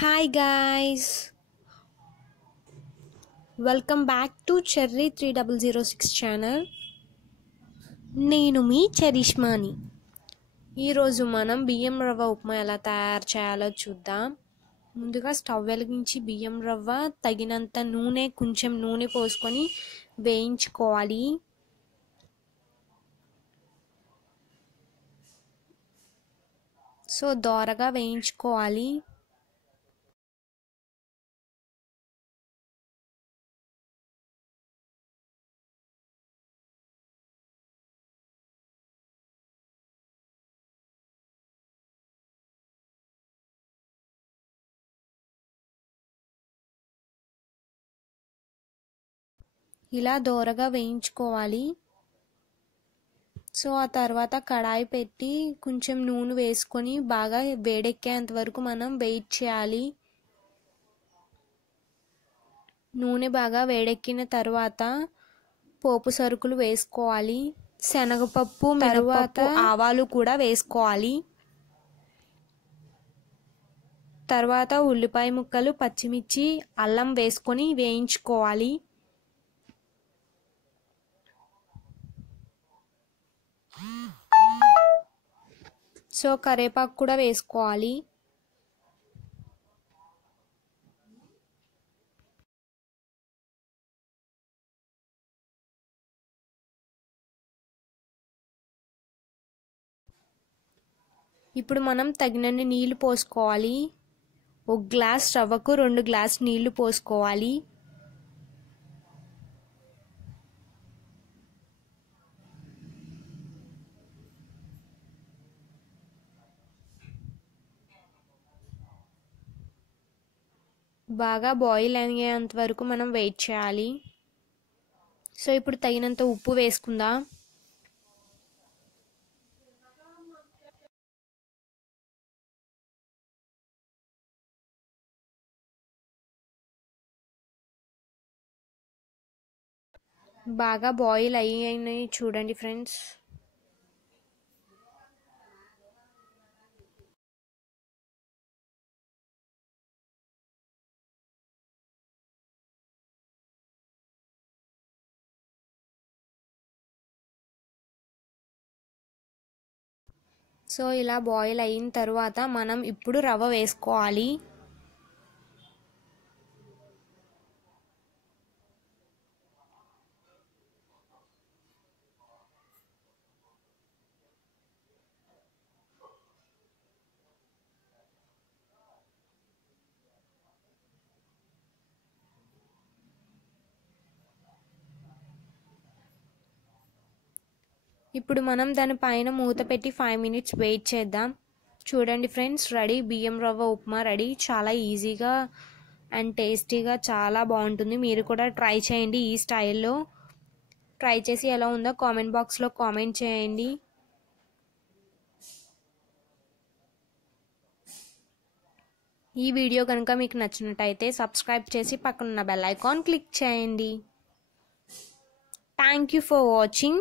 Hi guys, welcome back to Cherry 3006 channel. నేను మీ చరిష్మాని. ఈరోజు మనం బియ్యం రవ్వ ఉప్మా ఎలా తయారు చేయాలో చూద్దాం. ముందుగా స్టవ్ వెలిగించి బియ్యం రవ్వ తగినంత కొంచెం నూనె పోసుకొని వేయించుకోవాలి. సో దోరగా వేయించుకోవాలి. ఇలా దోరగా వేయించుకోవాలి. సో ఆ తర్వాత కడాయి పెట్టి కొంచెం నూనె వేసుకొని బాగా వేడెక్కేంత వరకు మనం వెయిట్ చేయాలి. నూనె బాగా వేడెక్కిన తర్వాత పోపు సరుకులు వేసుకోవాలి. శనగపప్పు, తర్వాత ఆవాలు కూడా వేసుకోవాలి. తర్వాత ఉల్లిపాయ ముక్కలు, పచ్చిమిర్చి, అల్లం వేసుకొని వేయించుకోవాలి. సో కరివేపాకు కూడా వేసుకోవాలి. ఇప్పుడు మనం తగినన్ని నీళ్లు పోసుకోవాలి. ఒక గ్లాస్ రవ్వకు 2 గ్లాస్ నీళ్లు పోసుకోవాలి. బాగా బాయిల్ అయ్యేంత వరకు మనం వెయిట్ చేయాలి. సో ఇప్పుడు తగినంత ఉప్పు వేసుకుందాం. బాగా బాయిల్ అయ్యాయి చూడండి ఫ్రెండ్స్. సో ఇలా బాయిల్ అయిన తర్వాత మనం ఇప్పుడు రవ్వ వేసుకోవాలి. ఇప్పుడు మనం దానిపైన మూత పెట్టి 5 minutes వెయిట్ చేద్దాం. చూడండి ఫ్రెండ్స్, రెడీ బియ్యం రవ్వ ఉప్మా రెడీ. చాలా ఈజీగా అండ్ టేస్టీగా చాలా బాగుంటుంది. మీరు కూడా ట్రై చేయండి. ఈ స్టైల్లో ట్రై చేసి ఎలా ఉందో కామెంట్ బాక్స్లో కామెంట్ చేయండి. ఈ వీడియో కనుక మీకు నచ్చినట్టయితే సబ్స్క్రైబ్ చేసి పక్కనున్న బెల్ ఐకాన్ క్లిక్ చేయండి. Thank you for watching.